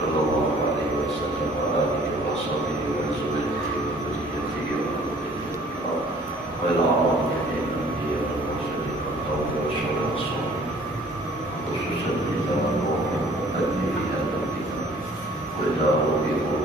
sallallahu alaihi wasallam wa alihi wa sahbihi wa sallam wa ila alihi khususan di zaman dan di hadap kita wa ila alihi wa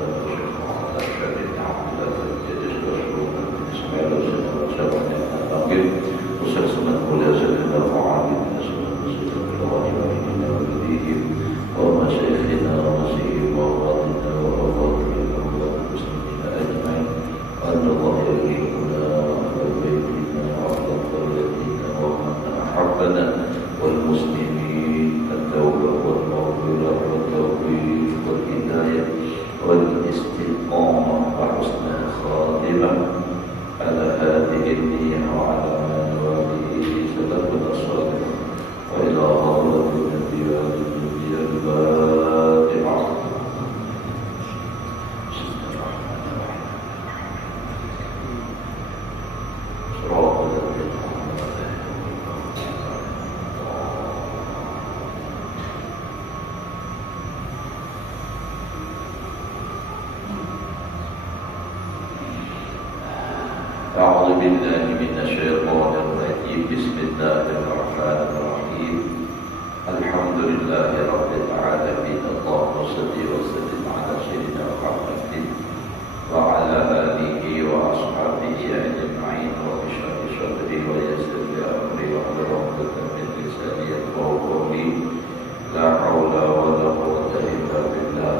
والمسلمين التوبة والمغفرة والتوفيق والهداية والاستقامة وحسن الخاتمة على هذه النية وعلى منواله صدقة الصادق وإلى حضرة النبي والنبي الفاتحة. أعوذ بالله من الشيطان الرجيم بسم الله الرحمن الرحيم الحمد لله رب العالمين اللهم صل وسلم على سيدنا محمد وعلى آله وأصحابه أجمعين رب اشرح لي صدري ويسر لي أمري واحلل عقدة من لساني يفقهوا قولي لا حول ولا قوة إلا بالله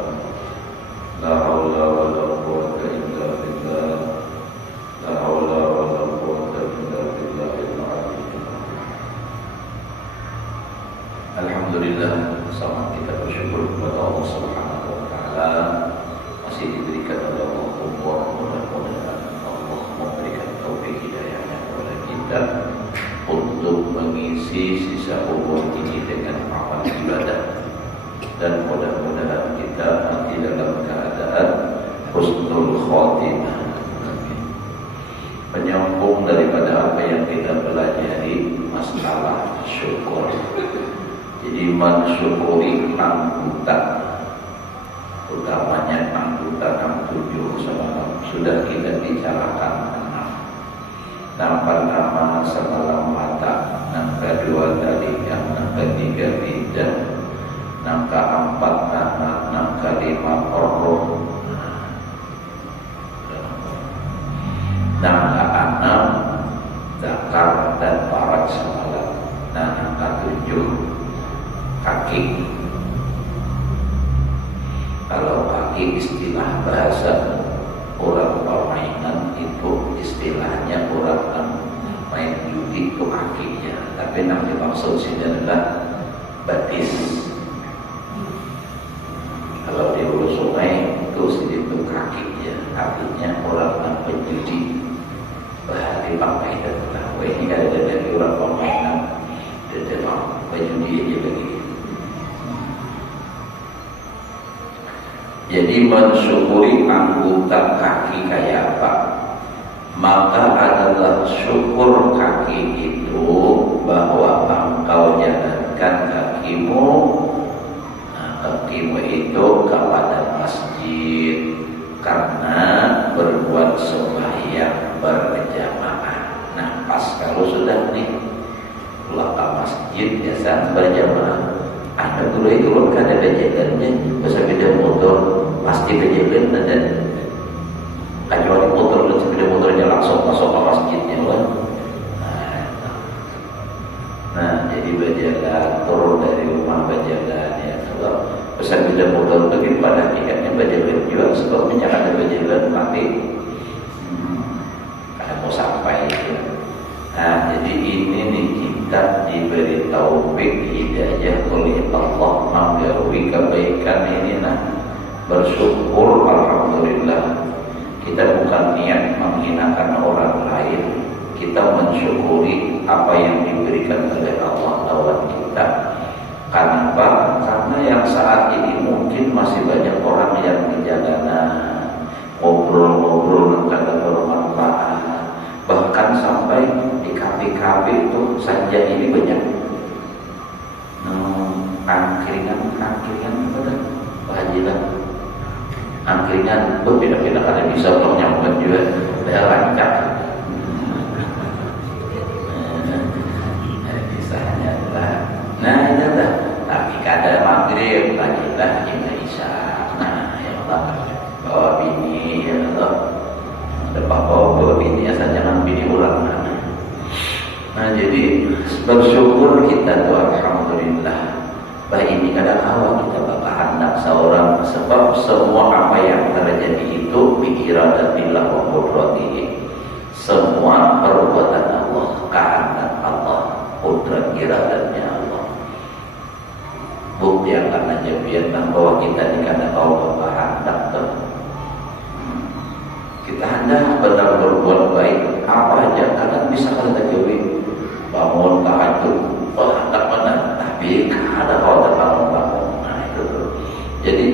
لا حول ولا قوة إلا بالله لا حول ولا قوة إلا بالله العلي العظيم. Alhamdulillah, sama kita bersyukur kepada Allah Subhanahu wa taala masih diberikan oleh Allah umur, mudah-mudahan Allah memberikan taufik hidayahnya kepada kita untuk mengisi sisa umur ini dengan amal ibadah dan mudah-mudahan kita nanti dalam keadaan husnul khotimah. Penyambung daripada apa yang kita pelajari masalah syukur. Jadi mensyukuri anggota, utamanya anggota 7 semalam sudah kita bicarakan 6. Yang pertama semalam mata, yang kedua tadi, yang ketiga tidak, yang keempat anak, yang kelima roh. Yang keenam zakar dan parat semalam. Dan yang ketujuh kaki. Kalau kaki istilah bahasa orang permainan itu istilahnya orang yang main judi itu kakinya. Tapi yang dimaksud sini adalah batis. Kalau di hulu sungai itu itu kakinya, artinya orang yang penjudi. Bahari pakai dan tahu ini ada dari orang permainan dan baju dia aja lagi. Jadi mensyukuri anggota kaki kayak apa? Maka adalah syukur kaki itu bahwa engkau jalankan kakimu, kakimu itu kepada masjid karena berbuat sembahyang berjamaah. Nah, pas kalau sudah nih pulang ke masjid biasa berjamaah. Ada dulu itu kan ada jalannya, pas sepeda motor pasti berjalan dan kecuali motor dan sepeda motornya langsung masuk ke masjidnya kan. Nah, jadi berjalan turun dari rumah berjalan ya. Kalau pesan sepeda motor itu pada hakikatnya berjalan juga sebabnya ada berjalan mati. Mau sampai ya. Nah, jadi ini nih kita diberi taufik hidayah oleh Allah menggawi kebaikan ini. Nah, bersyukur alhamdulillah. Kita bukan niat menghinakan orang lain. Kita mensyukuri apa yang diberikan oleh Allah lewat kita. Kenapa? Karena yang saat ini mungkin masih banyak orang yang di jalanan ngobrol-ngobrol tentang bermanfaat. Bahkan sampai di kafe-kafe itu saja ini banyak angkringan apa dah? Pak Haji lah angkringan pindah-pindah kada bisa kalau nyambut juga udah lancar. Kisahnya adalah nah itu dah tapi kada maghrib lagi lah hingga isya. Nah ya Allah bawa bini ya Allah depan bawa bini asal jangan bini ulang. Nah jadi bersyukur kita tuh alhamdulillah. Bah ini kadang awal kita bakal hendak seorang sebab semua apa yang terjadi itu biiradatillah wa qudratihi. Semua perbuatan Allah, kehendak Allah, kudrat iradatnya Allah. Bukti yang karena jadian bahwa kita dikatakan Allah kehendak tuh. Kita hendak benar berbuat baik apa aja kadang bisa kita jauhi. Bangun tahajud, hendak benar, tapi ada kau terbangun. Nah itu tuh. Jadi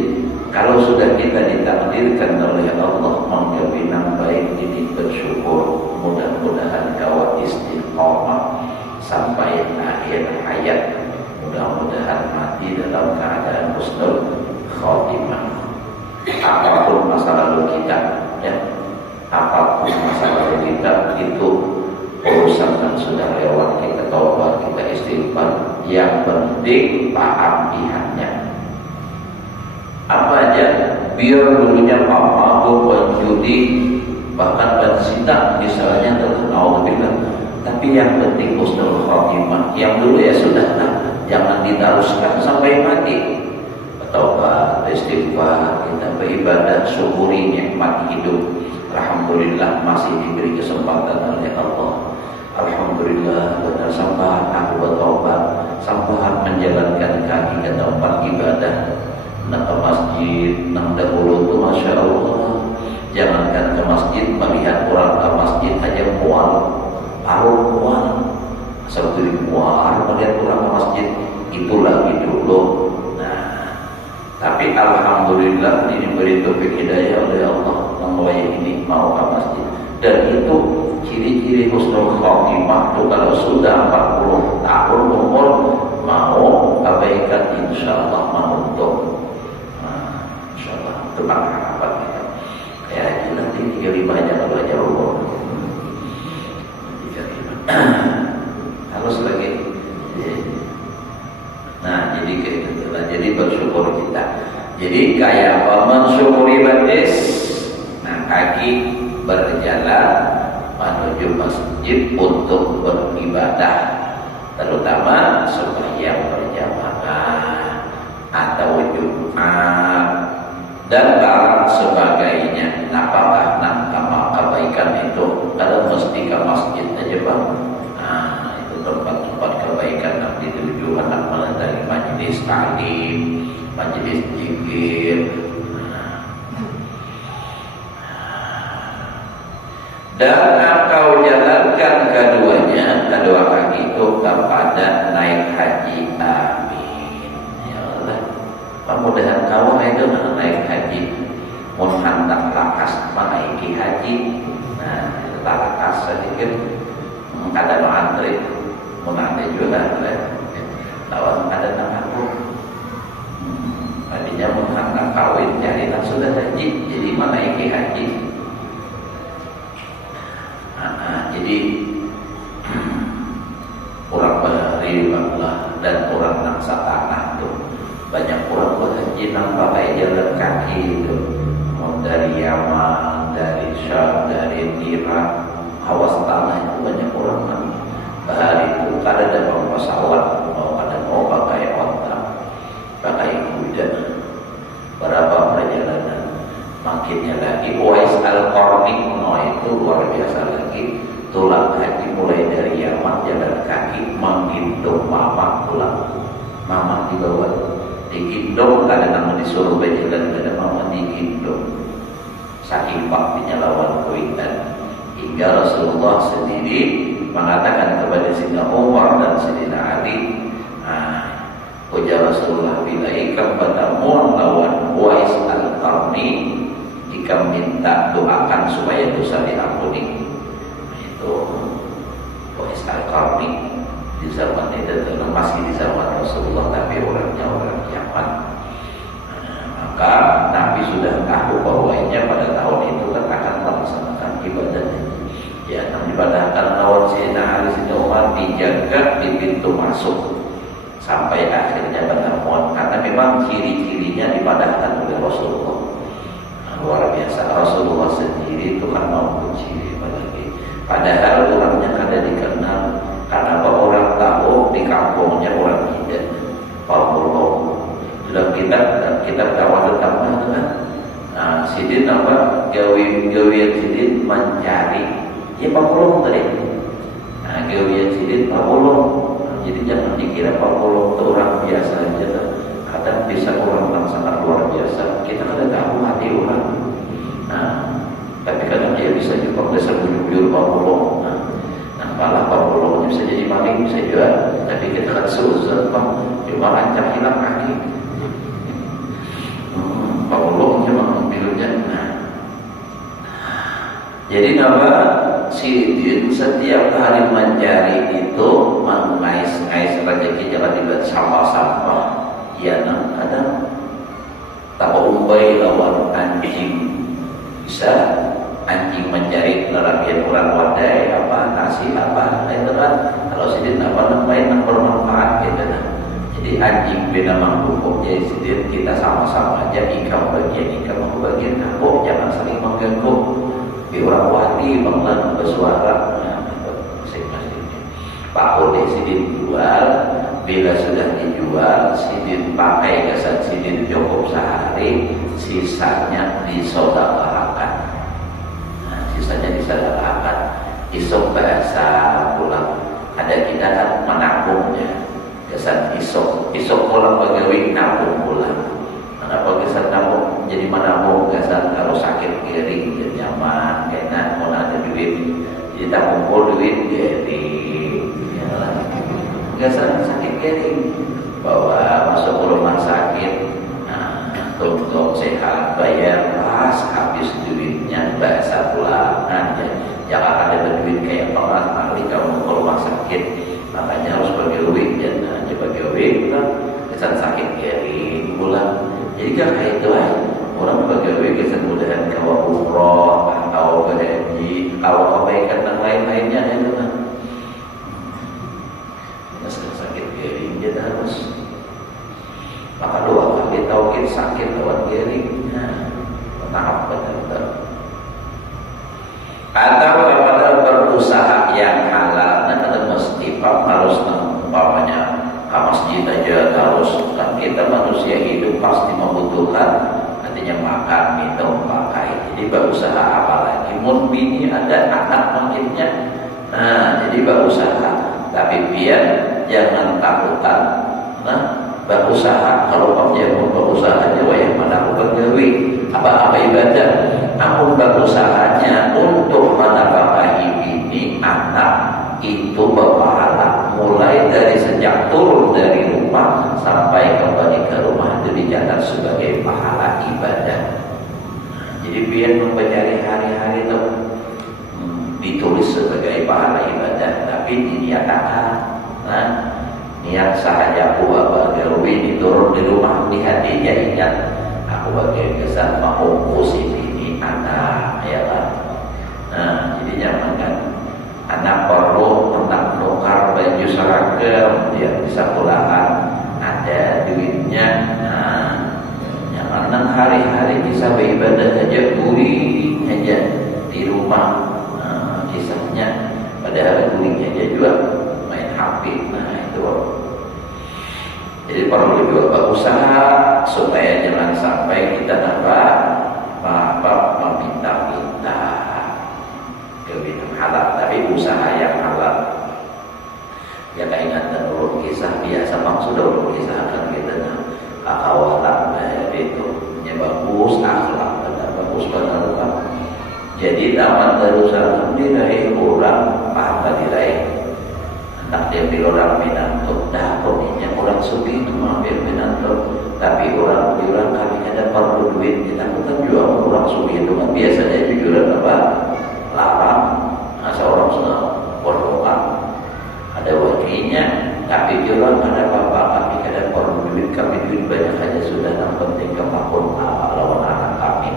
kalau sudah kita ditakdirkan oleh Allah menjadi yang baik, jadi bersyukur. Mudah-mudahan kau istiqomah sampai akhir hayat. Mudah-mudahan mati dalam keadaan husnul khotimah. Apapun masa lalu kita, ya, apapun masa lalu kita itu urusan yang sudah lewat, kita taubat, kita istighfar. Yang penting paham pihaknya apa aja. Biar dulunya mabuk, penjudi, bahkan berzina misalnya, terkenal, tapi yang penting husnul khotimah. Yang dulu ya sudah, jangan diteruskan sampai mati. Taubat, istighfar, kita beribadah, syukuri nikmat hidup. Alhamdulillah masih diberi kesempatan oleh Allah. Alhamdulillah benar sampai aku bertobat, sampai menjalankan kaki ke tempat ibadah, nak ke masjid, nak dahulu tu masya Allah. Jangankan ke masjid, melihat orang ke masjid aja mual, mual, seperti mual melihat orang ke masjid itu lagi dulu. Nah, tapi alhamdulillah ini beri taufik hidayah oleh Allah membawa ini mau ke masjid. Dan itu ciri-ciri husnul khotimah itu kalau sudah 40 tahun umur mau abaikan insyaallah menuntuk. Nah, insyaallah itu harapan kita. Kayak haji nanti 35 aja kalau aja umur 35 harus lagi. Nah jadi kayak gitulah. Jadi bersyukur kita. Jadi kayak mensyukuri batis. Nah kaki berjalan menuju masjid untuk beribadah, terutama sembahyang berjamaah atau Jumat dan barang sebagainya. Apakah nama kebaikan itu kalau mesti ke masjid aja bang? Nah itu tempat-tempat kebaikan yang dituju anak dari majelis taklim, majelis zikir. Dan engkau jalankan keduanya, kedua kaki itu kepada naik haji. Amin. Ya Allah. Mudah-mudahan kau itu naik haji. Mun hendak lakas menaiki haji. Nah, lakas sedikit. Kada antri. Mun ada juga lawan kada aku. Tadinya mun hendak kawin jadi sudah haji. Jadi menaiki haji. Jadi orang beribadah dan orang nangsa tanah tuh banyak orang berhaji nang pakai jalan kaki itu, dari Yaman, dari Syam, dari Irak, awas tanah itu banyak orang nang bahari itu kada ada pesawat, mau pakai onta, pakai kuda. Berapa perjalanan? Makinnya lagi Uwais Al-Qarni itu luar biasa lagi. Tulang haji mulai dari Yaman jalan kaki menggendong mama pulang. Mama dibawa digendong, kadang disuruh berjalan, kadang mama digendong. Saking baktinya lawan kuitan hingga Rasulullah sendiri mengatakan kepada Sayyidina Umar dan Sayyidina Ali, ujar Rasulullah, bila ikam bertemu lawan Uwais Al-Qarni, jika minta doakan supaya dosa diampuni. Itu Uwais Al-Qarni di zaman itu masih di zaman Rasulullah, tapi orangnya orang Yaman. mengaku bahwa ini pada tahun itu kan akan melaksanakan ibadah haji. Ya, dipadahkan lawan Sayyidina Ali Sayyidina Umar dijaga di pintu masuk sampai akhirnya pertemuan, karena memang ciri-cirinya dipadahkan oleh Rasulullah. Luar biasa, Rasulullah sendiri itu kan mampu ciri apalagi. Padahal orangnya kada dikenal, karena orang tahu di kampungnya orang tidak. Paulus dalam kitab dakwah tentang kan, Sidin apa gawian Sidin mencari, ya Paulus tadi. Gawian Sidin Paulus. Jadi jangan dikira Paulus itu orang biasa aja. Kadang bisa orang yang sangat luar biasa. Kita kada tahu hati orang. Tapi kadang dia bisa juga besar bujur Paulus. Malah Paulus bisa jadi maling, bisa juga. Tapi kita kan susah, cuma lancar hilang kaki. Paulus cuma mengambilnya. Jadi nama Sidin setiap hari mencari itu mengais-ngais rezeki, jangan dibuat sampah-sampah. Ya, kadang tak umbai lawan anjing, bisa anjing mencari lelakian orang wadai apa nasi apa itu kan. Kalau Sidin apa namanya bermanfaat gitu kan. Jadi anjing beda mangkuk, jadi Sidin kita sama-sama aja, ikam bagian aku, jangan saling mengganggu. Di orang wati banglan bersuara, masing-masingnya. Pak Ode Sidin jual, bila sudah dijual, Sidin pakai kesan Sidin cukup sehari, sisanya disodaqahkan. Sisanya disodaqahkan. Isok bahasa pulang. Ada kita kan menabungnya. Kesan isok pulang bagawi nabung pulang. Kenapa kesan nabung jadi menabung? Kesan kalau sakit kering jadi nyaman, enak, mau ada duit, jadi tak kumpul duit kering. Kesan sakit kering, bawa masuk ke rumah sakit, untuk sehat bayar pas habis duitnya bahasa pulang. Jangan ada duit kayak orang kali kamu ke rumah sakit, makanya harus bagi duit dan bagi duit kesan sakit kering pulang. Jadi kan kayak itu orang bagi duit kesan mudahan kawa umroh, kawa haji, kawa kebaikan dan lain-lainnya itu kan. Kesan sakit kering dia harus. Maka doa kali tauhid sakit lewat kering. Tahap benar-benar. Atau kepada berusaha yang halal, dan mesti harus umpamanya masjid aja harus, kan kita manusia hidup pasti membutuhkan, artinya makan, minum, pakai. Jadi berusaha apalagi bini ada anak mungkinnya. Jadi berusaha, tapi biar jangan takutan. Berusaha, kalau kamu mau berusaha aja yang mana aku bergawi apa ibadah, namun berusahanya untuk menafkahi bini anak itu berpahala mulai dari sejak turun dari rumah sampai kembali ke rumah, itu dicatat sebagai pahala ibadah. Jadi biar mencari hari-hari itu ditulis sebagai pahala ibadah, tapi diniatakan. Niat sahaja aku bagawi diturun di rumah di hatinya, ingat aku bagian kesan mengumpus ini anak, ya kan. Jadi jangan kan anak perlu tentang nukar baju seragam, dia bisa pulangan ada duitnya. Jangan hari-hari bisa beribadah aja guring aja di rumah, kisahnya padahal guring aja juga main HP. Jadi perlu juga berusaha supaya jangan sampai kita dapat meminta-minta kebinaan halal, tapi usaha yang halal. Ya ingatan urut kisah biasa, sudah urut kisah akan kita akawalan itu bagus, akhlak bagus benar. Jadi dapat berusaha dari orang paham nilai. Tak dia pilih orang Minanto, dah pokoknya orang suki itu mengambil Minanto, tapi orang bilang kami ada perlu duit, kita bukan jual orang suki itu kan biasanya jujuran apa? Lapang, seorang berdoa, ada wakilnya, tapi jualan ada apa-apa, kami ada perlu duit, kami duit banyak saja sudah, yang penting kemampuan lawan anak kami.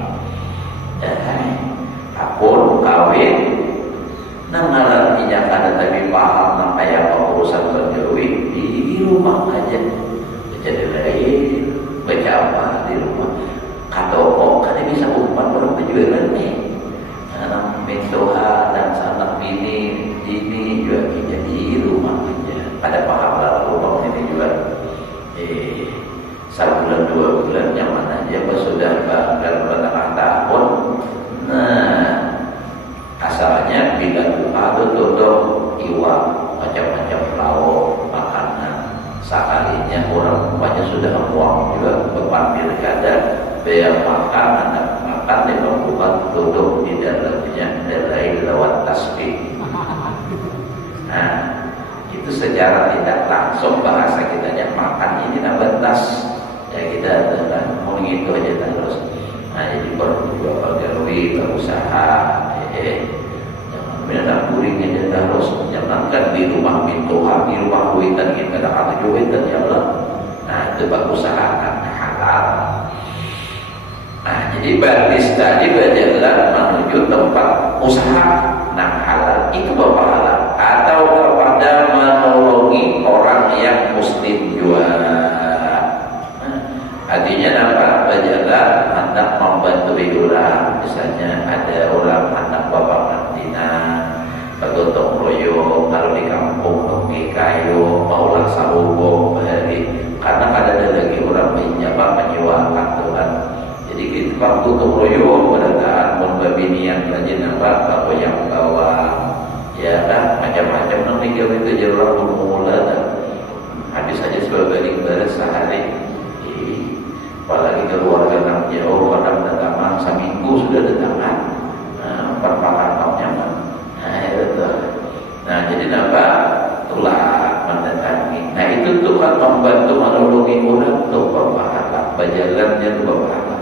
kawin nang inya kada tapi paham nang kaya urusan berduit di rumah aja jadi lain baca apa di rumah kata kada bisa umpan orang berjualan nih anak mentoha dan sanak ini juga jadi rumah aja pada paham lah rumah ini juga sebulan 2 bulan yang mana aja pas sudah dalam bertahun tahun. Nah asalnya bila buka tutup iwak macam-macam lauk makanan sekalinya orang banyak sudah uang juga berpamer kada biar makan anak makan di buka tutup di dalamnya dari lewat tasbih. Nah itu secara tidak langsung bahasa kitanya makan ini nambah tas ya kita dengan mau gitu aja terus. Nah jadi berjual garwi berusaha jangan benar kuring aja terus jangan kan di rumah mintoha di rumah kuitan kita ada kuitan ya Allah. Nah itu berusaha kan halal. Nah jadi batis tadi berjalan menuju tempat usaha nah halal itu berpahala atau kepada menolongi orang yang muslim juga. Artinya nampak berjalan hendak membantu orang, misalnya ada orang anak bapak kantina bergotong royong kalau di kampung pergi kayu mau laksa hubung hari karena ada lagi orang menjabat menyewakan Tuhan. Jadi kita waktu gotong royong berdataan membabinian rajin nampak apa yang bawa ya kan macam-macam nanti jauh itu jelas mula habis saja sebagai beres sehari. Apalagi keluarga nak jauh pada datangan seminggu sudah datangan perpakarannya nah jadi nampak itulah mendatangi. Nah itu Tuhan membantu menolongi orang untuk berpahala berjalannya itu berpahala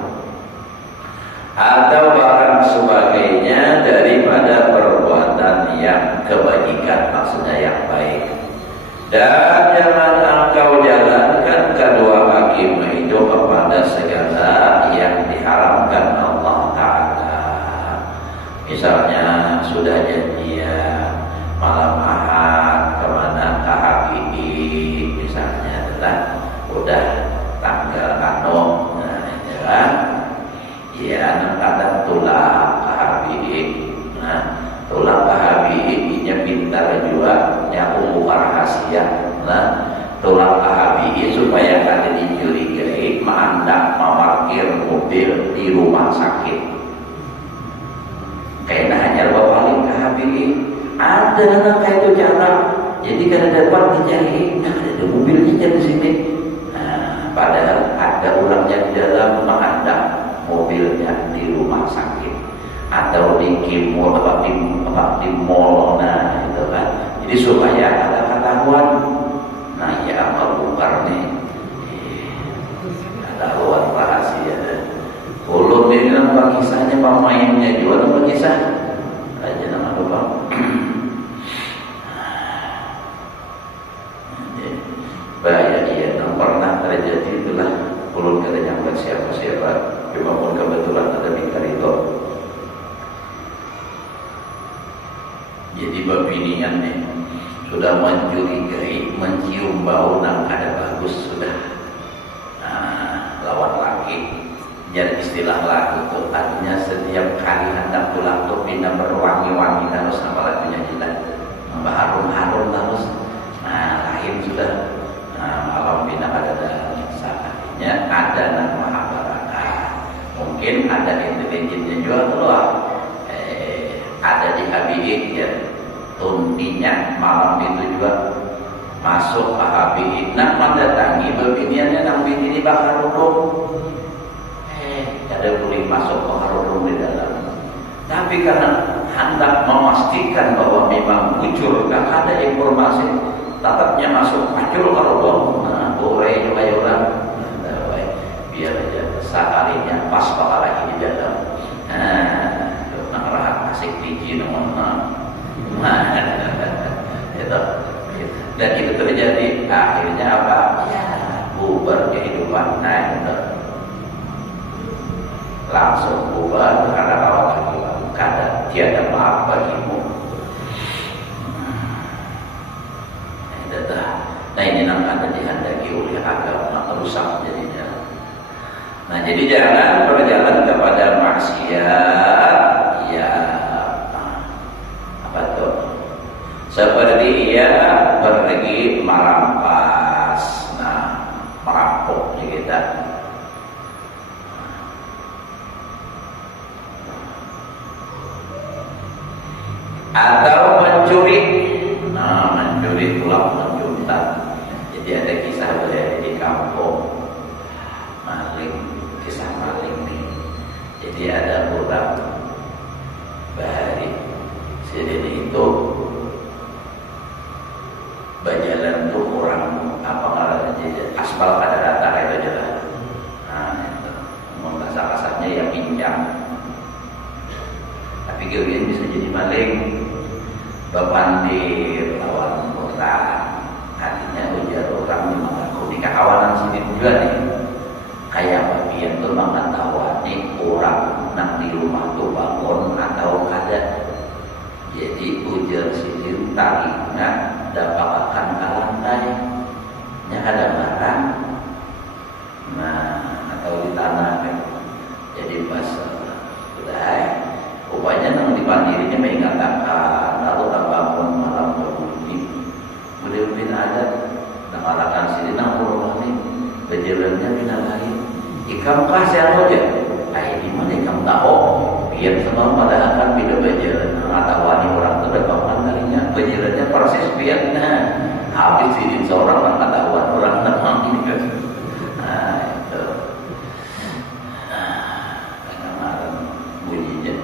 atau barang sebagainya daripada perbuatan yang kebajikan maksudnya yang baik. Dan jangan engkau jalankan kedua kakimu itu kepada segala yang diharamkan Allah Ta'ala. Misalnya sudah janjian malam Ahad kemana ke HPI misalnya adalah udah tanggal anu ya kan ya kadang tulang ke HPI. Nah tulang ke HPI nya pintar juga umum rahasia nah tulang KHBI supaya kada dicurigai mendak memarkir mobil di rumah sakit kayaknya hanya paling KHBI ada lah kayak itu cara jadi kada dapat dicari nah ada mobilnya jadi sini nah, padahal ada orangnya di dalam mendak mobilnya di rumah sakit atau di kimol di mall nah itu kan jadi supaya ada ketahuan nah ya amal bukar nih ketahuan rahasia ulun ini nampak kisahnya pemainnya juga nampak kisah aja nama lupa bahaya dia yang pernah terjadi itulah ulun kada nyampe siapa-siapa cuma pun kebetulan ada bingkar itu. Jadi babinian nih sudah mencurigai mencium bau nang kada bagus sudah lawan laki jadi istilah lagu tuh artinya setiap kali hendak pulang tuh pindah berwangi-wangi terus sama lagunya jelas harum-harum terus lain sudah malam pindah ada saatnya ada nama Mahabharata mungkin ada intelijennya juga keluar ada di HBI ya tundinya malam itu juga masuk ke HBI nak mendatangi babiniannya nang bini bakar rudung ada boleh masuk ke rudung di dalam tapi karena hendak memastikan bahwa memang bujur dan ada informasi tetapnya masuk hancur ke rudung boleh juga orang biar aja seharinya pas bakal lagi di dalam asik tinggi nomor itu dan itu terjadi akhirnya apa ya bubar kehidupan langsung bubar karena awal lagi kada tiada maaf bagimu. Nah ini namanya dihendaki oleh agama rusak jadinya. Nah jadi jangan berjalan kepada maksiat, ya apa tuh? Seperti ia pergi merampas, nah merampok kita. Atau mencuri, nah mencuri pulang menjuntak. Jadi ada kisah berada di kampung maling, kisah maling nih. Jadi ada orang bahari sini itu berjalan tuh orang apa namanya aspal pada rata itu jalan. Nah itu kasar-kasarnya ya pincang. Tapi kalian bisa jadi maling. Bapandir lawan orang, artinya ujar orang mengaku di kawanan sini juga nih. Kayak bagian tuh mengetahui orang nak di rumah tuh bangun atau kada. Jadi ujar sini tariknya dapatkan ke lantai, nya ada barang, nah atau di tanah kan. Jadi pas udah, rupanya nang dipandirinya mengatakan lalu tak bangun malam berbunyi, mudah-mudahan ada nang alakan sini nang rumah ini berjalannya bina lain. Ikam kasih aja, ini mana ikam tahu? Biar semua pada akan bila berjalan. Atau wani orang itu berbangun kalinya berjalannya persis biarnya habis ini seorang orang ketahuan orang memang ini kan. Nah itu kemarin bunyinya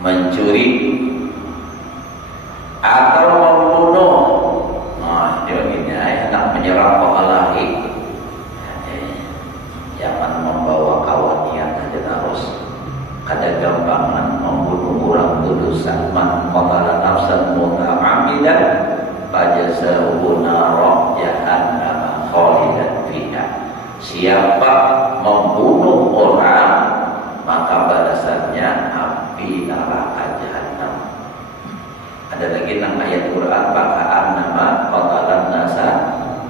mencuri atau membunuh. Nah dia begini enak menyerang pengalahi. Jangan membawa kawanian aja terus. Kada gampangan membunuh orang itu dosa. Man qatala nafsan muta'ammidan fajazauhu nar jahannam khalidan fiha. Siapa membunuh orang maka balasannya api neraka jahanam. Ada lagi nang ayat Quran ba'an nama qatalan nasa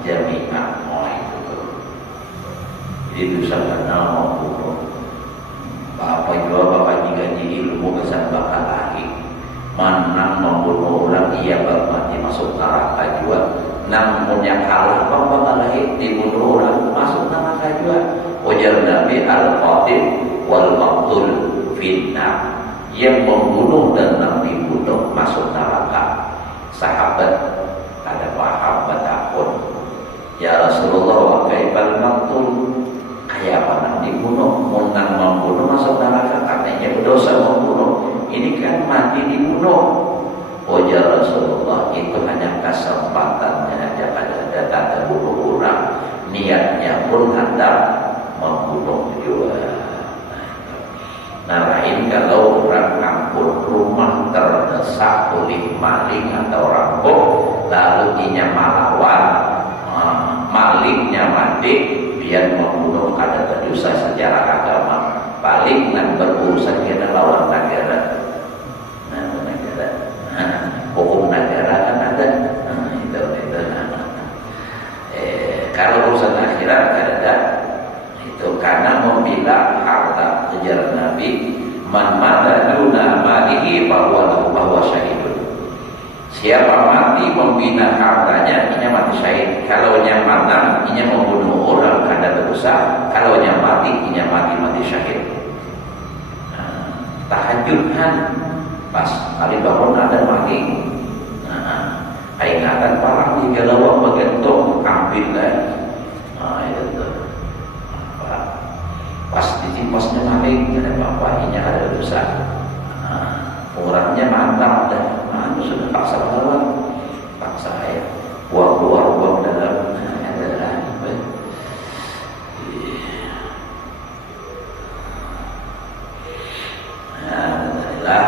jami'an. Jadi dosa kenal membunuh. Bapak juga bapak jika di ilmu kesan bakal lagi. Manang membunuh orang ia bermati masuk neraka juga. Namun yang kalah bapak lagi dibunuh orang masuk neraka juga. Wajar Nabi al-qatil wal maqtul finnar. Yang membunuh dan yang dibunuh masuk neraka. Sahabat ada paham bertakun. Ya Rasulullah wa kaifal maqtul. Kayak mana dibunuh, munang membunuh masuk neraka katanya berdosa membunuh. Ini kan mati dibunuh. Ujar Rasulullah itu hanya kesempatannya aja pada datang ke bunuh orang. Niatnya pun hendak membunuh juga. Nah lain kalau orang kampung rumah terdesak oleh maling atau rampok, lalu inya melawan, malingnya mati. Biar membunuh kada berdosa secara agama, paling nak berurusan kita lawan negara. Nah, negara, hukum negara kan ada. Itu. Kalau urusan akhirat ada. Itu karena membela harta kejar Nabi, man mata duna malihi bahwa syahidun. Siapa mati membina hartanya, inya mati syahid. Kalau nya manam, inya membunuh orang kada berdosa. Kalau nya mati, inya mati syahid. Tahajud kan pas kali bangun ada maling. Ingatan parang di galawang bagentok ambil lah. Itu pas ditimpasnya maling, ada apa-apa, inya ada dosa. Orangnya mantap dah. Sudah paksa lawan, paksa ya, buang dalam adalah adalah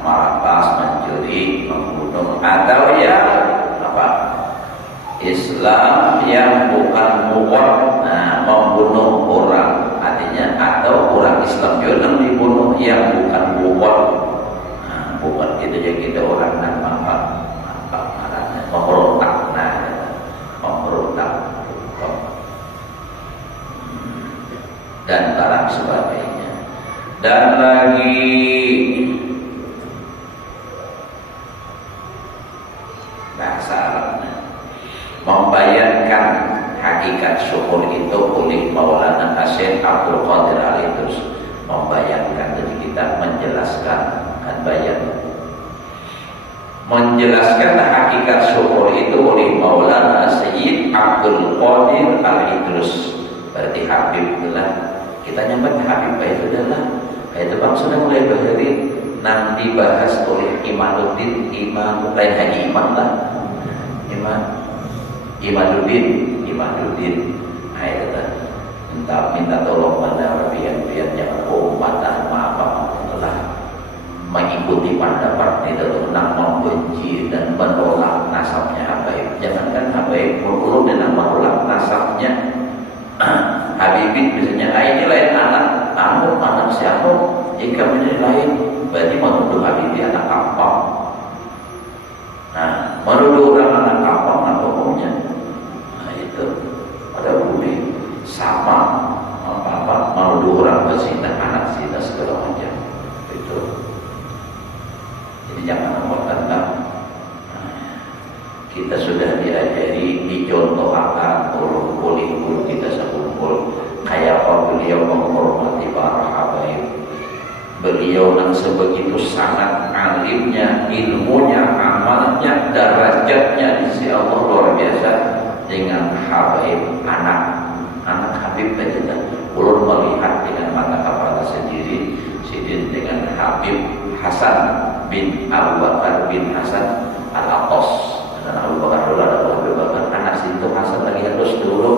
merampas, mencuri, membunuh atau ya apa Islam yang bukan muqad, membunuh orang artinya orang Islam juga yang dibunuh yang bukan bobot. Nah, bobot itu yang kita orang nak apa marahnya memberontak, memberontak dan barang sebagainya. Dan lagi bahasa Arabnya membayangkan hakikat syukur itu oleh Maulana Syekh Abdul Qadir Al-Idrus. Membayangkan, jadi kita menjelaskan kan menjelaskan hakikat syukur itu oleh Maulana Syekh Abdul Qadir Al-Idrus. Berarti Habib itulah kita nyampe Habib itu adalah itu bang sudah mulai berdiri nanti dibahas oleh Imaduddin Imam lain haji Imam lah Imaduddin. Nah itu dah minta tolong pada pian-pian yang ummatan maaf telah mengikuti pendapat itu tentang membenci dan menolak nasabnya Habaib. Jangankan Habaib, belum dengan menolak nasabnya Habibin misalnya, ini lain anak siapa? Jika menjadi lain, berarti menuduh Habibin anak apa? Nah, menuduh orang anak apa hukumnya? Nah itu pada bumi sama apa menuduh orang berzina, anak zina segala macam itu. Jadi jangan mempertentang. Kita sudah diajari, dicontohkan oleh guru kita sekumpul kayak apa beliau menghormati para habaib. Beliau yang sebegitu sangat alimnya, ilmunya, amalnya, derajatnya di sisi Allah luar biasa dengan habaib anak Habib saja. Ulun melihat dengan mata kepala sendiri dengan Habib Hasan bin Abu Bakar bin Hasan Al-Aqas. Dan Abu Bakar dulu ada Abu Bakar, anak situ Hasan lagi harus dulu.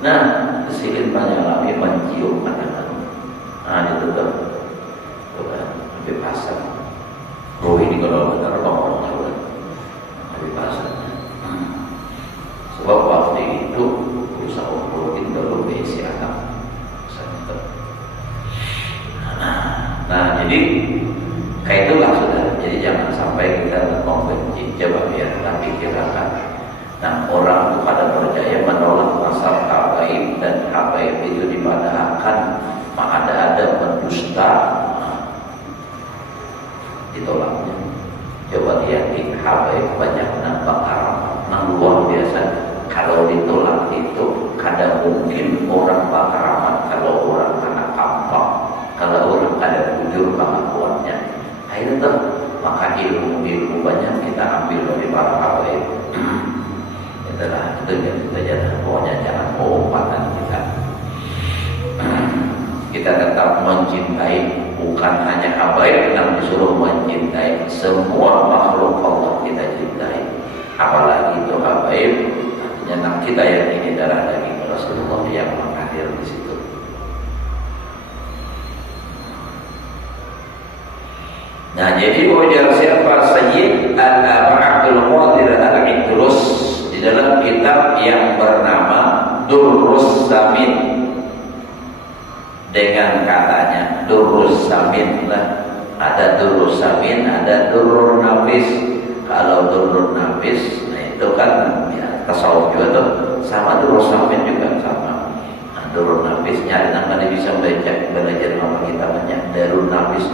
Nah, kesilin banyak lagi mencium anak-anak. Nah, itu tuh Habib Hasan. Oh ini kalau benar ngomongnya udah Habib Hasan. Sebab waktu itu usaha umrohin belum berisi anak. Nah, jadi kayak itulah sudah. Jadi jangan sampai kita membenci. Coba biarlah pikirkan. Nah, orang itu pada percaya menolak nasab habaib dan habaib itu dipadahkan ada mendusta, ditolaknya. Coba lihat di habaib banyak nampak karamat luar biasa. Kalau ditolak itu kadang mungkin orang bakaramat kalau orang kena kampak, kalau orang ada bujur pengakuannya. Nah itu tuh, maka ilmu banyak kita ambil dari para habaib. Itulah itu yang kita jangan, pokoknya jangan pengumpatan kita. Kita tetap mencintai, bukan hanya habaib yang disuruh mencintai, semua makhluk Allah kita cintai. Apalagi itu habaib, artinya kita yang ini darah daging Rasulullah yang menghadir di situ. Nah, jadi ujar siapa Sayyid Abdul Qadir Al-Idrus di dalam kitab yang bernama Durrus Samin. Dengan katanya Durrus Samin lah, ada Durrus Samin, ada Durrur Nafis. Kalau Durrur Nafis, nah itu kan ya, tasawuf juga tuh, sama Durrus Samin juga sama. Nah, Durrur Nafis nyari nama dia bisa belajar nama kita banyak. Darun Nafis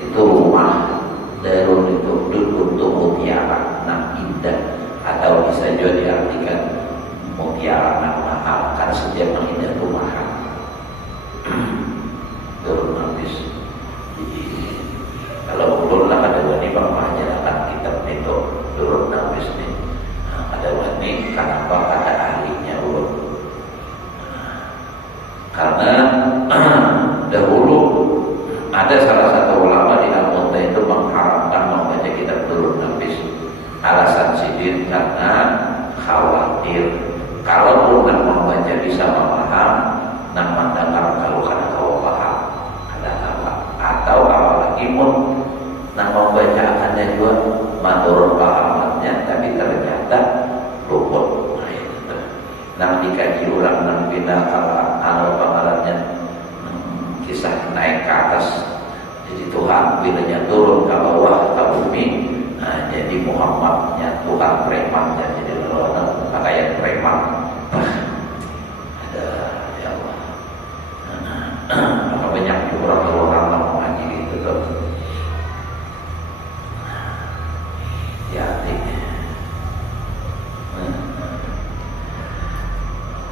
itu rumah, Darun itu duduk untuk mutiara, nah indah, atau bisa juga diartikan mutiara yang mahal, karena setiap yang indah itu mahal. Darun Nafis. Kalau ulun lah ada wani pemahanya akan kitab itu Darun Nafis nih. Nah, ada wani kenapa ada ahlinya ulun? Karena dahulu ada salah satu ulama di Al-Muntah itu mengharamkan membaca kitab Darun Nafis. Alasan sidin karena khawatir kalau nak membaca bisa memaham, nak mendengar kalau kada kau paham, ada apa? Atau apalagi pun nak membaca akannya juga madorot pahamannya, tapi ternyata luput. Nah, dikaji orang nak pindah kalau pengalamannya kisah naik ke atas. Jadi Tuhan bilanya turun ke bawah ke bumi, nah, jadi Muhammadnya Tuhan preman, dan jadi orang pakaian preman. Ada ya Allah. Maka banyak orang-orang mau ngaji gitu tuh. Ya,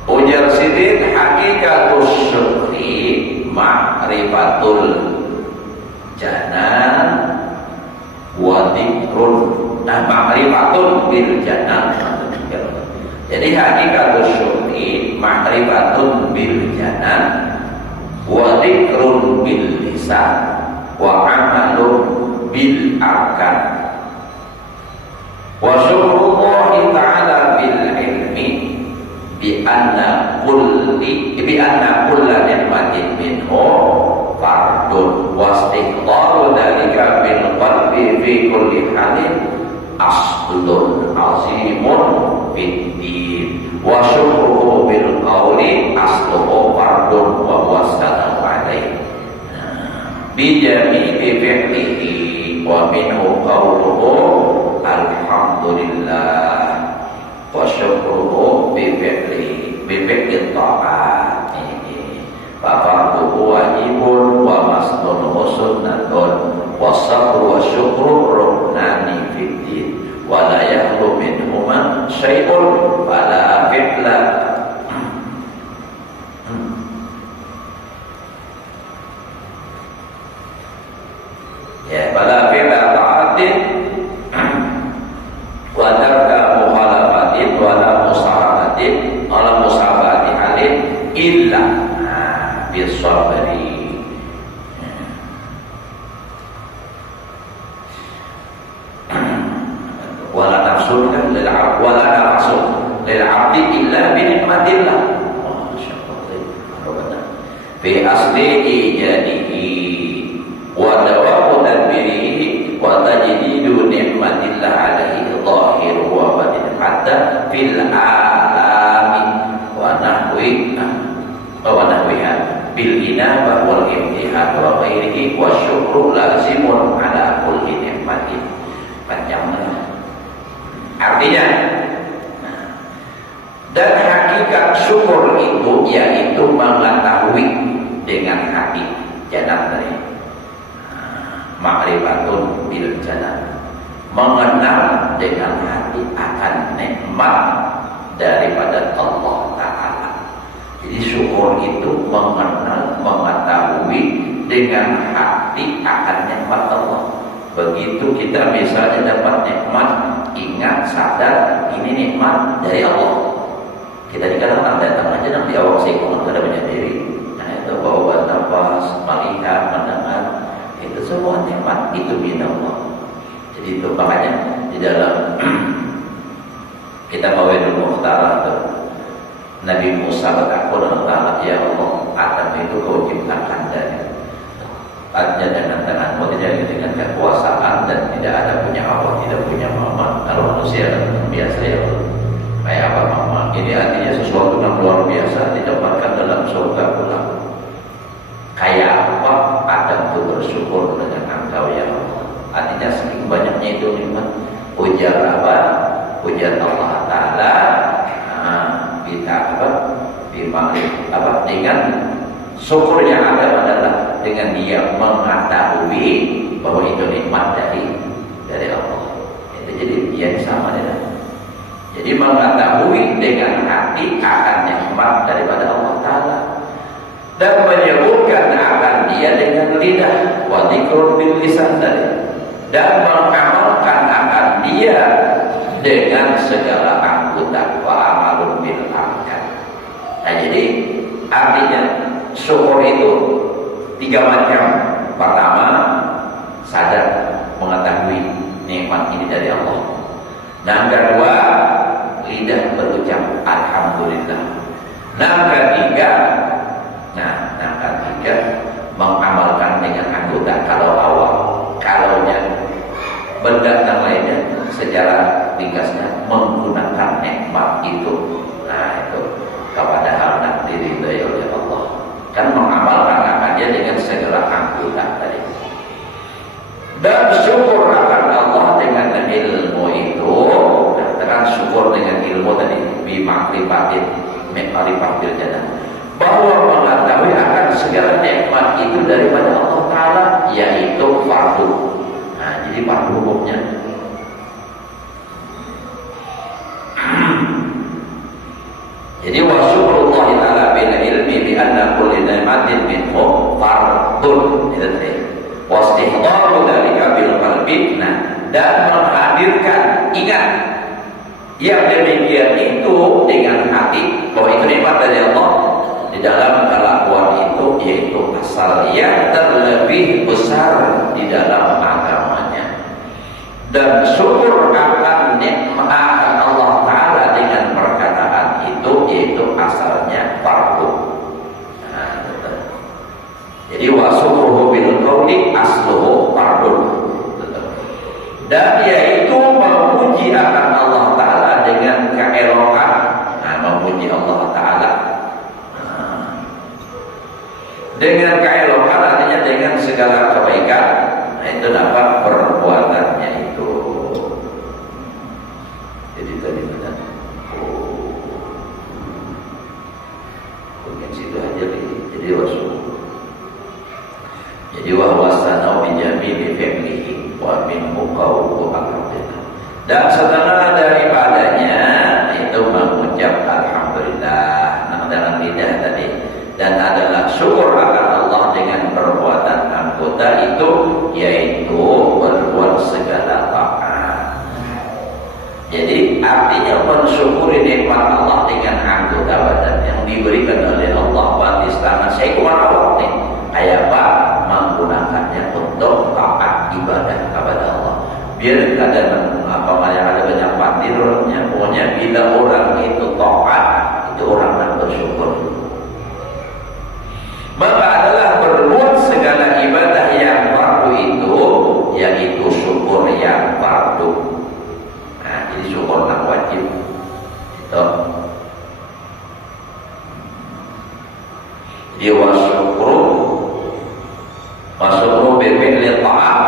ujar sidin hakikatus syukri ma'rifatul janan wa dzikrun. Nah, ma'rifatun bil janan. Jadi hakikatus syukri ma'rifatun bil janan wa dzikrun bil lisan wa amalun bil arkan wa syukrullahi ta'ala bil ilmi bi anna kulla ni'matin minhu fardun wa istiqlalu dzalika bil qalbi fi kulli halin aslun azimun fid din wa syukruhu bil qawli asluhu fardun wa huwa sana'u alaihi bi jami'i fi'lihi wa minhu qawluhu alhamdulillah wa syukruhu bi fi'li ta'at. Fafarduhu wajibun wa masnuhu sunnatun wa sabru wa syukru ruknani fiddin wa la yakhlu minhuma syai'un fala fi'la fala fi'la ta'atin wa tarka mukhalafatin wa la musaharatin wa la musabati halin illa bisabri. Wala nafsun lil 'abd wala nafsun lil 'abdi illa bi nikmatillah. Masyaallah. Fi asli ijadihi wa dawamu tadbirihi wa tajdidu nikmatillah alaihi dhahir wa batin hatta fil alami wa nahwiha bil inabah wal imtihan wa ghairihi wa syukru lazimun ala kulli nikmatin. Panjangnya artinya, dan hakikat syukur itu yaitu mengetahui dengan hati janab tadi, ma'rifatun bil janab, mengenal dengan hati akan nikmat daripada Allah Ta'ala. Jadi syukur itu mengenal, mengetahui dengan hati akan nikmat Allah. Begitu kita misalnya dapat nikmat, ingat, sadar ini nikmat dari Allah. Kita dikatakan datang aja di awal singgungan ada banyak diri. Nah itu bawa nafas, melihat, mendengar, itu semua nikmat itu min Allah. Jadi itu makanya di dalam kita bawa dulu Mukhtar itu Nabi Musa berkata, ya Allah, Adam itu kau ciptakan dari artinya dengan tanganmu, tidak dengan kekuasaan, dan tidak ada punya Allah, tidak punya mama. Kalau manusia biasa ya kayak apa mama, ini artinya sesuatu yang luar biasa ditempatkan dalam surga pula. Kayak apa Adam itu bersyukur dengan engkau ya Allah. Artinya saking banyaknya itu nikmat. Ujar apa? Ujar Allah Ta'ala. Kita dengan syukurnya Adam adalah dengan dia mengetahui bahwa itu nikmat dari Allah. Itu jadi yang sama dengan. Jadi mengetahui dengan hati akan nikmat daripada Allah Ta'ala, dan menyebutkan akan dia dengan lidah, wa dzikrun bil lisan tadi, dan mengamalkan akan dia dengan segala anggota, wa amalun bil arkan. Nah jadi artinya syukur itu tiga macam. Pertama, sadar mengetahui nikmat ini dari Allah. Yang kedua, lidah berucap alhamdulillah. Yang ketiga, mengamalkan dengan anggota. Kalau awal, kalaunya benda yang lainnya secara ringkasnya menggunakan nikmat itu. Nah itu kepada hal yang diridhai oleh Allah. Kan mengamalkan akan dia dengan anggota tadi. Dan syukur akan Allah dengan ilmu itu, dengan syukur dengan ilmu tadi, bimakrifatin, ma'rifatil jannah, bahwa mengetahui akan segala nikmat itu daripada Allah Ta'ala, yaitu fardu. Nah, jadi fardu hukumnya. Jadi wa syukrullah ta'ala bil ilmi bi anna kulli ni'matin minhu fardun. Itu tadi. Wastihdaru dalika bil qalbi, dan menghadirkan, ingat yang demikian itu dengan hati bahwa itu nikmat dari Allah di dalam kelakuan itu, yaitu asal yang terlebih besar di dalam agamanya. Dan syukur akan nikmat Allah Ta'ala dengan perkataan itu, yaitu asalnya fardu. Jadi wasukruhu bil qawli asluhu fardun. Dan yaitu memuji akan Allah Ta'ala dengan keelokan. Memuji Allah Ta'ala dengan keelokan artinya dengan segala kebaikan. Itu dapat perbuatannya itu. Jadi tadi benar. Mungkin situ aja. Jadi wasukruhu. Jadi wahwasanau bijami bifemlihi wa minhu qawlu alhamdulillah. Dan setengah daripadanya itu mengucap alhamdulillah dengan lidah tadi, dan adalah syukur akan Allah dengan perbuatan anggota itu, yaitu berbuat segala taat. Jadi artinya mensyukuri nikmat Allah dengan anggota badan yang diberikan oleh Allah. Batis tangan saya kurang awak nih, kayak apa? Menggunakannya untuk taat ibadah kepada Allah. Biar ada yang ada banyak patir orangnya, pokoknya bila orang itu taat, itu orang yang bersyukur. Maka adalah berbuat segala ibadah yang fardu itu, yaitu syukur yang fardu. Nah, jadi syukur yang wajib itu. Jadi wasyukru Masukru bifi'li ta'am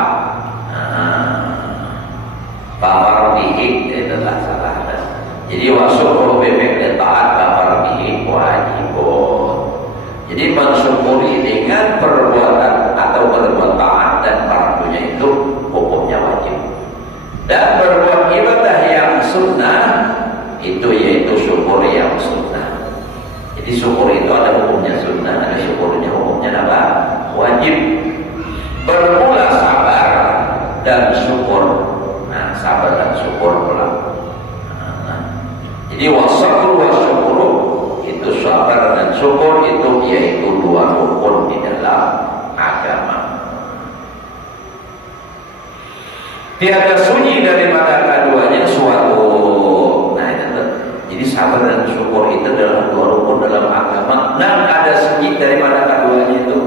Bafarbihi, itulah salah. Jadi wasukru bifi'li ta'am Bafarbihi wajibun. Jadi mensyukuri dengan perbuatan atau berbuat taat dan fardunya itu hukumnya wajib. Dan berbuat ibadah yang sunnah itu yaitu syukur yang sunnah. Jadi syukur itu ada hukumnya sunnah, ada syukurnya hukumnya apa? Wajib. Bermula sabar dan syukur. Nah, sabar dan syukur pula. Jadi wasabru wa syukuru itu sabar dan syukur itu yaitu dua rukun di dalam agama. Tiada sunyi daripada keduanya suatu. Nah, itu. Jadi sabar dan syukur itu adalah dua rukun dalam agama, dan ada sunyi daripada keduanya itu.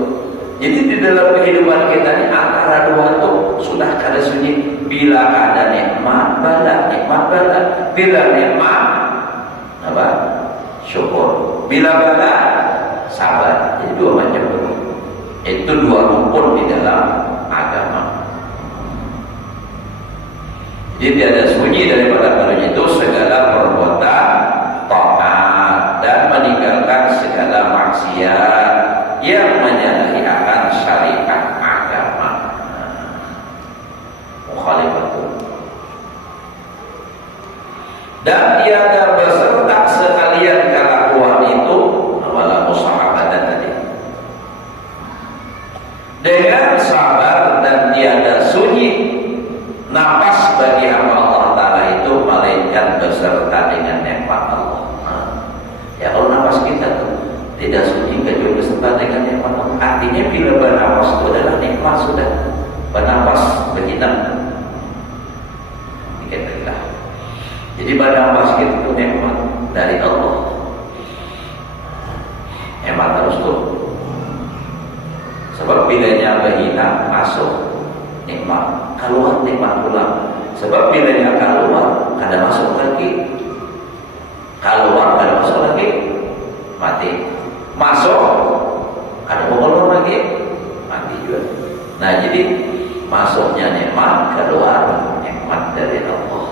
Jadi di dalam kehidupan kita ini antara dua itu sudah ada sunyi. Bila ada nikmat bala, nikmat bala. Bila nikmat apa? Syukur. Bila bala, sabar. Jadi dua macam itu. Itu dua rukun di dalam agama. Jadi tiada sunyi daripada keduanya itu segala perbuatan taat dan meninggalkan segala maksiat yang menyalahi akan syariat agama. Mukhalifatun. Dan tiada beserta sekalian kelakuan itu wala musahabatan tadi. Dengan sabar dan tiada sunyi nafas bagi hamba Allah Ta'ala itu melainkan beserta dengan nikmat Allah. Ya kalau nafas kita tuh tidak sunyi kecuali beserta dengan nikmat Allah. Artinya bila bernafas itu adalah nikmat sudah. Bernafas berhitam. Dikatakan. Jadi bernafas kita itu nikmat dari Allah. Nikmat terus tuh. Sebab bilanya berhitam masuk nikmat, keluar nikmat pula. Sebab bilanya keluar kada masuk lagi, keluar kada masuk lagi, mati. Masuk, ada mau keluar lagi, mati. Nah, jadi masuknya nikmat, keluar nikmat dari Allah.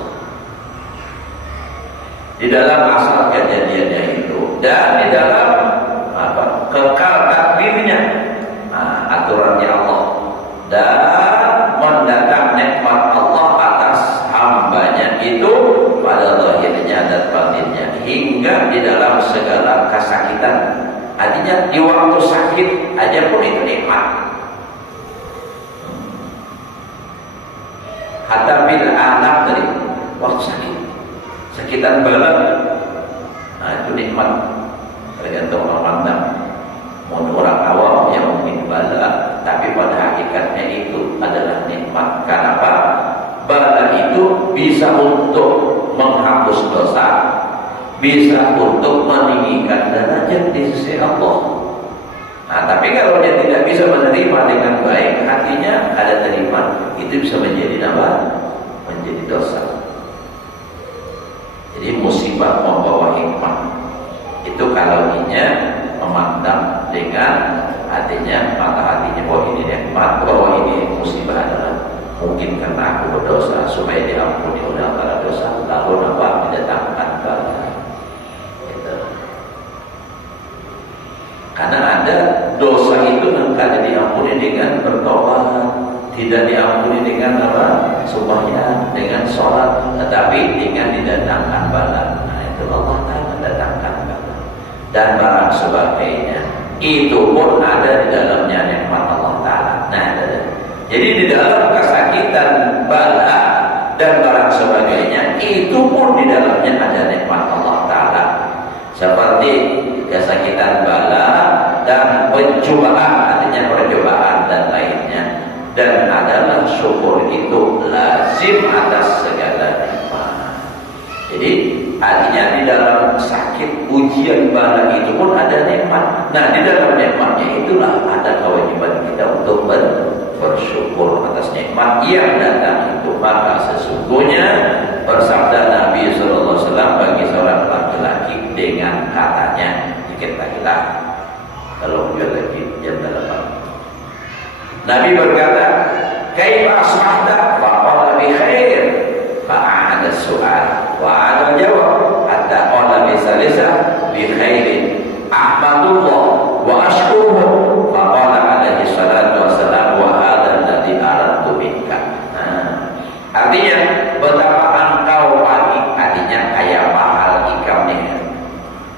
Di dalam asal kejadiannya itu dan di dalam kekal takdirnya, aturannya Allah, dan mendatang nikmat Allah atas hambanya itu pada zahirnya dan batinnya, hingga di dalam segala kesakitan. Artinya di waktu sakit aja pun itu nikmat. Hatta bil anak dari waktu sakitan bala, nah itu nikmat. Tergantung orang pandang. Mau orang awam yang mungkin bala, tapi pada hakikatnya itu adalah nikmat. Kenapa? Bala itu bisa untuk menghapus dosa, bisa untuk meninggikan derajat di sisi Allah. Nah, tapi kalau dia tidak bisa menerima dengan baik, hatinya ada terima, itu bisa menjadi apa? Menjadi dosa. Jadi musibah membawa hikmah. Itu kalau inya memandang dengan hatinya, mata hatinya bahwa ini nikmat, bahwa ini musibah adalah mungkin karena aku berdosa, supaya diampuni oleh Allah dosa, lalu apa? Mendatangkan bala. Karena ada dosa itu kada diampuni dengan bertobat, tidak diampuni dengan apa? Sembahyang, dengan sholat, tetapi dengan didatangkan bala. Nah, itu Allah Ta'ala datangkan bala dan barang sebagainya. Itu pun ada di dalamnya nikmat Allah Ta'ala. Nah, jadi di dalam kesakitan, bala dan barang sebagainya, itu pun di dalamnya ada nikmat Allah Ta'ala. Seperti kesakitan, bala dan pencobaan, artinya percobaan dan lainnya, dan adalah syukur itu lazim atas segala nikmat. Jadi artinya di dalam sakit, ujian, bala itu pun ada nikmat. Nah, di dalam nikmatnya itulah ada kewajiban kita untuk bersyukur atas nikmat yang datang itu. Maka sesungguhnya bersabda Nabi SAW bagi seorang laki-laki dengan katanya, dikit lagi lah, kalau dia lagi jam 8. Nabi berkata, "Kaifa asbahta?" Faqala bi khair. Fa'ada su'al wa 'ada jawab hatta qala bi salisah bi khairin. Ahmadullah wa ashkuruhu. Faqala alaihi salatu wassalam wa hadha alladhi aradtu minka. Artinya betapa engkau pagi, artinya kayak mahal ikamnya.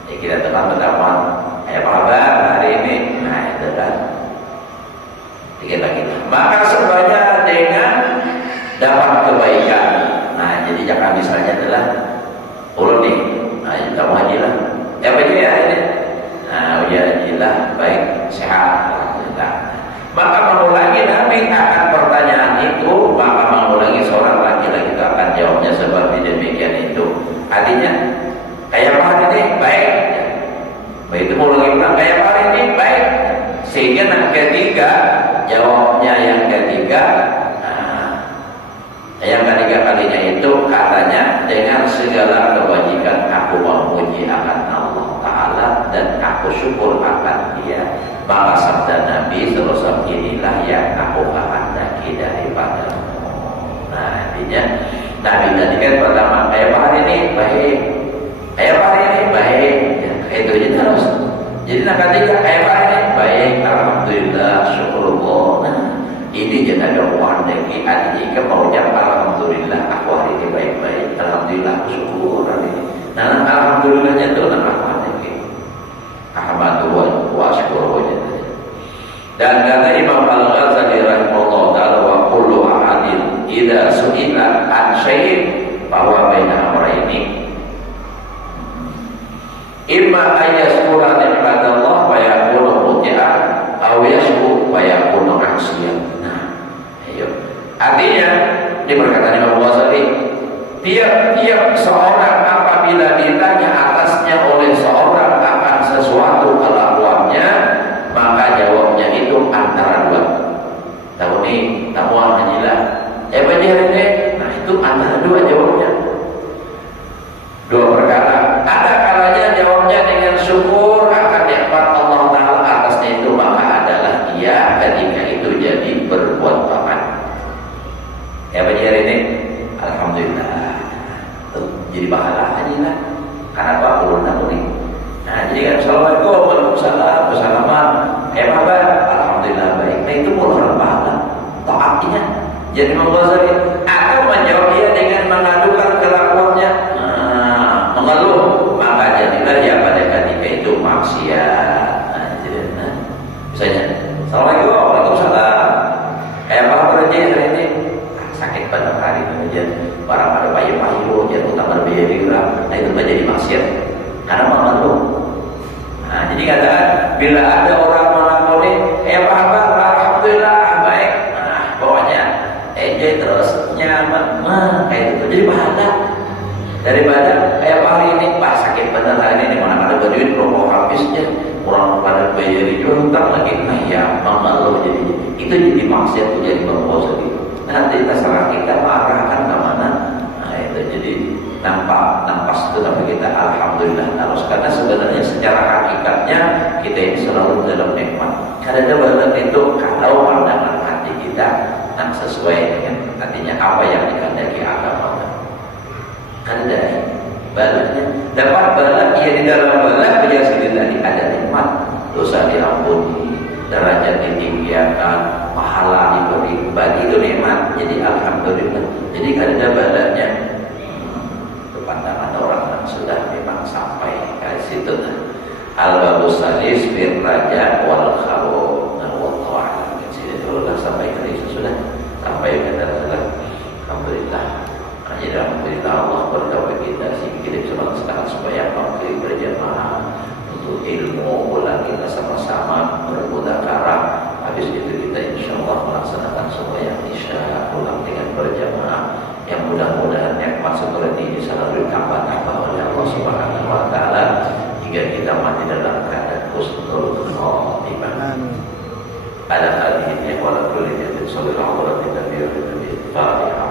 Ya, kita teman betapa kayak kabar hari ini. Nah, itu kan dikit lagi. Maka sebanyak dengan dapat kebaikan. Nah, jadi jangan misalnya adalah ulun nih, nah kamu haji lah, apa aja ya ini, nah ya hajilah, baik, sehat, alhamdulillah. Maka mengulangi Nabi akan pertanyaan itu, maka mengulangi seorang laki-laki itu akan jawabnya seperti demikian itu. Artinya kayak apa ini baik, begitu mengulangi ulang kayak apa ini baik, sehingga yang ketiga jawabnya yang ketiga. Yang ketiga kalinya itu katanya, dengan segala kebajikan aku memuji akan Allah Ta'ala dan aku syukur akan Dia. Maka sabda Nabi SAW, inilah yang aku kehendaki daripadamu. Nah, artinya Nabi tadi kan pertama kayak hari ini baik, kayak hari ini baik, ya, itu aja terus. Jadi yang ketiga kayak hari ini baik, alhamdulillah, syukurullah. Nah, ini jangan ada uang lagi. Artinya mau ucap alhamdulillah aku hari ini baik-baik, alhamdulillah aku syukur hari ini. Nah, alhamdulillahnya itu nama apa lagi? Alhamdulillah wa syukur. Dan kata Imam Al-Ghazali rahimahullah taala, wa kullu ahadin idza su'ila an syai'in bahwa baina amrayni imma ayaskura nikmatallah wa yakunu muti'an aw yashkur wa yakunu 'asiyan. Artinya, ini perkataan Imam Ghazali, tiap-tiap seorang apabila ditanya atasnya oleh seorang akan sesuatu kelakuannya, maka jawabnya itu antara dua. Tahu nih, tahu hajilah, ini. Nah, itu antara dua jawabnya. Dua perkara. Ada kalanya jawabnya dengan syukur akan nikmat Allah Ta'ala atasnya itu, maka adalah dia ketika itu jadi berbuat Jadi Imam Ghazali atau menjawab dia dengan mengadukan kelakuannya, mengeluh, maka jadilah ya pada ketika itu maksiat. Misalnya, Assalamualaikum, Waalaikumsalam. Kayak apa kerja hari ini? Sakit pada hari kemudian barang ada payu-payu, jatuh tambah biaya dirah. Nah itu menjadi maksiat karena mengeluh. Nah jadi katakan bila ada orang melakoni, apa kabar? Alhamdulillah baik. Nah pokoknya enjoy terus nyaman, kayak itu jadi bahagia daripada hari ini pas sakit benar hari ini mana ada duit rokok habisnya orang pada bayar hutang lagi, nah ya mengeluh jadi itu jadi maksiat itu jadi berbosa gitu. Nanti terserah kita mengarahkan ke mana. Nah itu jadi nampak itu tapi kita alhamdulillah terus karena sebenarnya secara hakikatnya kita ini selalu dalam nikmat. Karena balat itu kalau pandangan hati kita yang sesuai dengan artinya apa yang dikehendaki agama. Karena balatnya dapat balat ia di dalam balat biasa tadi ada nikmat, dosa diampuni, derajat ditinggikan, pahala diberi, bagi itu nikmat. Jadi alhamdulillah. Jadi karena balatnya pandangan orang yang sudah memang sampai ke situ. Al-babus salis fil raja wal khawf wal ta'ala. Jadi sudah sampai ke situ sudah sampai ke dalam alhamdulillah. Jadi alhamdulillah Allah berdoa kita sehingga kita bisa melaksanakan supaya maghrib berjamaah untuk ilmu ulang kita sama-sama bermudzakarah. Habis itu kita insyaallah melaksanakan semua yang isya ulang dengan berjamaah. Yang mudah-mudahan nikmat seperti ini selalu ditambah-tambah oleh Allah Subhanahu wa taala hingga kita mati dalam keadaan husnul khotimah. Ada hadisnya wala kulli yadin sallallahu alaihi wa sallam.